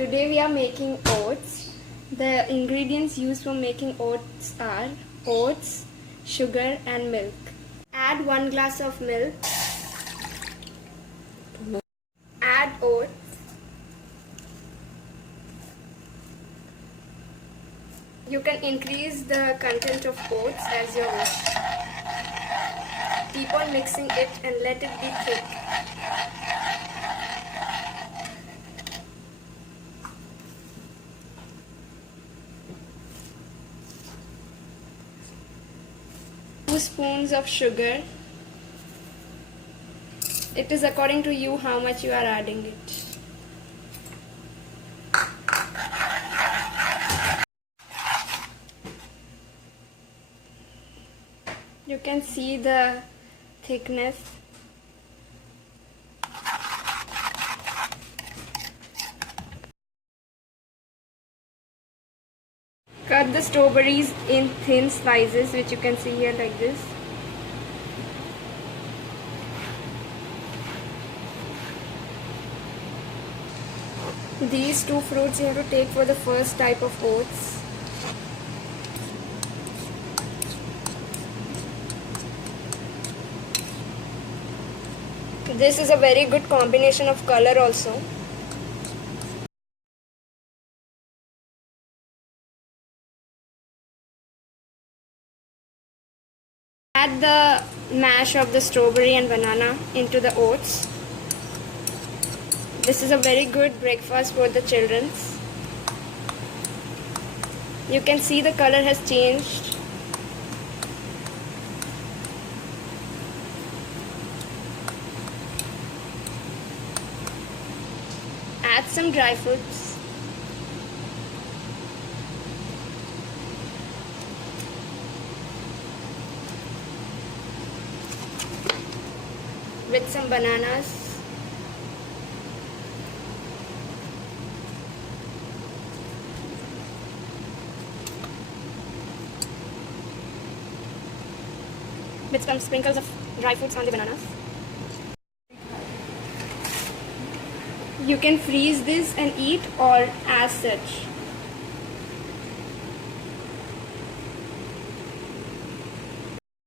Today we are making oats. The ingredients used for making oats are oats, sugar and milk. Add 1 glass of milk. Add oats. You can increase the content of oats as you wish. Keep on mixing it and let it be thick. Two spoons of sugar. It is according to you how much you are adding it. You can see the thickness. Cut the strawberries in thin slices, which you can see here like this. These two fruits you have to take for the first type of oats. This is a very good combination of color also. Add the mash of the strawberry and banana into the oats. This is a very good breakfast for the children. You can see the color has changed. Add some dry fruits. With some bananas. With some sprinkles of dry fruits on the bananas. You can freeze this and eat or as such.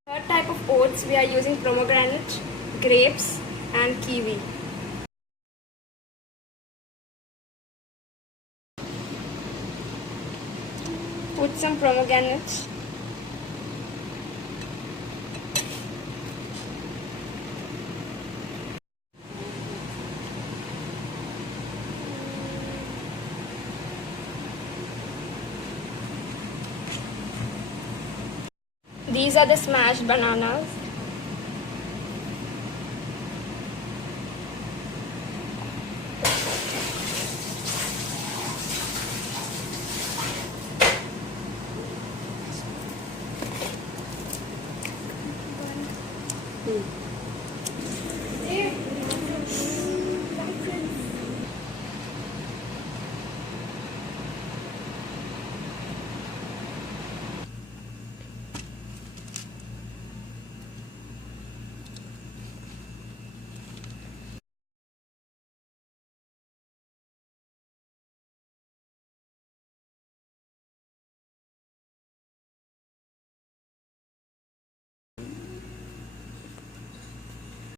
Third type of oats, we are using pomegranate, grapes and kiwi. Put some pomegranate. These are the smashed bananas.